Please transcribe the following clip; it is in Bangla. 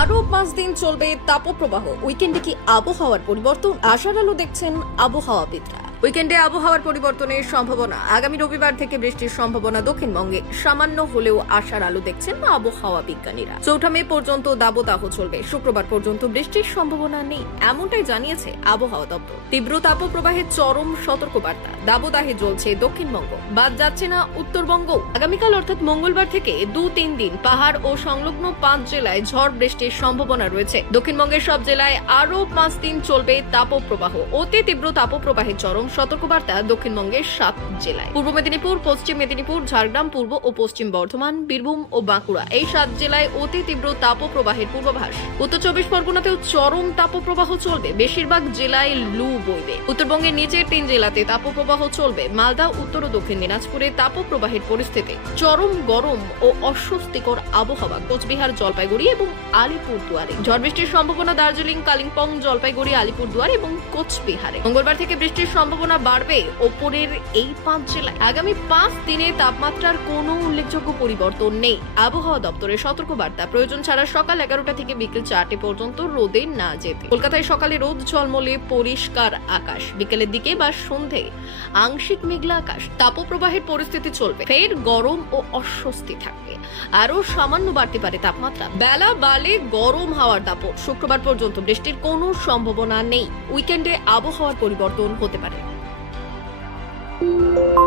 আরও পাঁচ দিন চলবে তাপপ্রবাহ। উইকেন্ডে কি আবহাওয়ার পরিবর্তন? আশার আলো দেখছেন আবহাওয়াবিদরা। উইকেন্ডে আবহাওয়ার পরিবর্তনের সম্ভাবনা। আগামী রবিবার থেকে বৃষ্টির সম্ভাবনা দক্ষিণবঙ্গে। সামান্য হলেও আশার আলো দেখছেন আবহাওয়া বিজ্ঞানীরা। চৌঠা মে পর্যন্ত দাবদাহ চলবে। শুক্রবার পর্যন্ত বৃষ্টির সম্ভাবনা নেই, এমনটাই জানিয়েছে আবহাওয়া দপ্তর। তীব্র তাপপ্রবাহের চরম সতর্কবার্তা। দাবদাহে জ্বলছে দক্ষিণবঙ্গ। বাদ যাচ্ছে না উত্তরবঙ্গ। আগামীকাল অর্থাৎ মঙ্গলবার থেকে দু তিন দিন পাহাড় ও সংলগ্ন পাঁচ জেলায় ঝড় বৃষ্টির সম্ভাবনা রয়েছে। দক্ষিণবঙ্গের সব জেলায় আরও পাঁচ দিন চলবে তাপপ্রবাহ। অতি তীব্র তাপপ্রবাহের চরম সতর্কবার্তা দক্ষিণবঙ্গের সাত জেলায়। পূর্ব মেদিনীপুর, পশ্চিম মেদিনীপুর, ঝাড়গ্রাম, পূর্ব ও পশ্চিম বর্ধমান, বীরভূম ও বাঁকুড়া এই সাত জেলায় অতি তীব্র তাপপ্রবাহের পূর্বাভাস। উত্তর চব্বিশ পরগনাতেও চরম তাপপ্রবাহ চলবে। বেশিরভাগ জেলায় লু বইবে। উত্তরবঙ্গের নিচের তিন জেলাতে তাপপ্রবাহ চলবে। মালদা, উত্তর ও দক্ষিণ দিনাজপুরে তাপপ্রবাহের পরিস্থিতি। চরম গরম ও অস্বস্তিকর আবহাওয়া কোচবিহার, জলপাইগুড়ি এবং আলিপুরদুয়ারে। ঝড় বৃষ্টির সম্ভাবনা দার্জিলিং, কালিম্পং, জলপাইগুড়ি, আলিপুরদুয়ার এবং কোচবিহারে। মঙ্গলবার থেকে বৃষ্টির সম্ভাবনা বাড়বে। ওপরের এই পাঁচ জেলায় আগামী পাঁচ দিনে তাপমাত্রার কোনো উল্লেখযোগ্য পরিবর্তন নেই। আবহাওয়া দপ্তরের সতর্কবার্তা। প্রয়োজন ছাড়া সকাল এগারোটা থেকে বিকেল চারটে পর্যন্ত রোদে না যেতে। কলকাতায় সকালে রোদ ঝলমলে পরিষ্কার আকাশ। বিকেলের দিকে বা সন্ধে আংশিক মেঘলা আকাশ। তাপপ্রবাহের পরিস্থিতি চলবে। ফের গরম ও অস্বস্তি থাকবে। আরও সামান্য বাড়তে পারে তাপমাত্রা। বেলা বালে গরম হাওয়ার দাপট। শুক্রবার পর্যন্ত বৃষ্টির কোনো সম্ভাবনা নেই। উইকেন্ডে আবহাওয়ার পরিবর্তন হতে পারে। Thank you.